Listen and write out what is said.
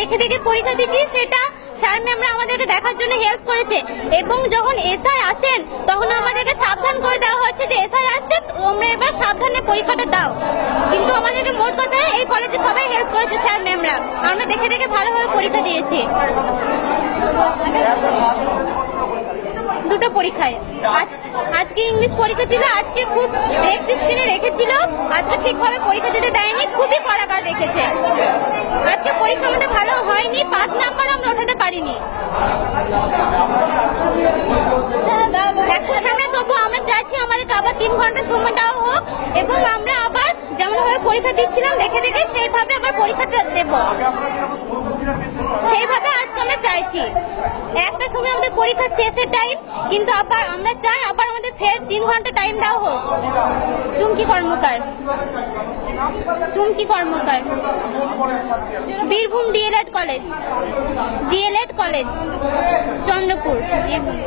দেখে দেখে পরীক্ষা দিচ্ছি, সেটা স্যার ম্যামরা আমাদেরকে দেখার জন্য হেল্প করেছে। এবং যখন এসআই আসেন তখন আমাদেরকে সাবধান করে দেওয়া হচ্ছে যে এসআই আসছে, তোমরা এবার সাবধানে পরীক্ষাটা দাও। কিন্তু আমাদেরকে মোট কথা এই কলেজে সবাই হেল্প করেছে, স্যার ম্যামরা। আমরা দেখে দেখে ভালোভাবে পরীক্ষা দিয়েছি। দুটো পরীক্ষায় আজকে ইংলিশ পরীক্ষা ছিল, আজকে খুব রেক্সট স্ক্রিনে রেখেছিল, আজকে ঠিকভাবে পরীক্ষা দিতে দেয়নি, খুবই কারাগার রেখেছে। আজকে পরীক্ষা আমাদের ভালো হয়নি, 5 নাম্বার আমরা ওঠাতে পারিনি। এখন আমরা তবু আমরা চাইছি আমাদেরকে আবার 3 ঘন্টা সময় দেওয়া হোক এবং আমরা আবার যেমনভাবে পরীক্ষা দিচ্ছিলাম দেখে দেখে সেইভাবে আবার পরীক্ষাটা দেব, সেইভাবে আজকে আমরা চাইছি। একটা সময় আমাদের পরীক্ষা শেষের টাইম, কিন্তু আবার আমরা চাই আবার আমাদের ফের 3 ঘন্টা টাইম দেওয়া হোক। চুমকি কর্মকার, বীরভূম ডিএলএড কলেজ, চন্দ্রপুর, বীরভূম।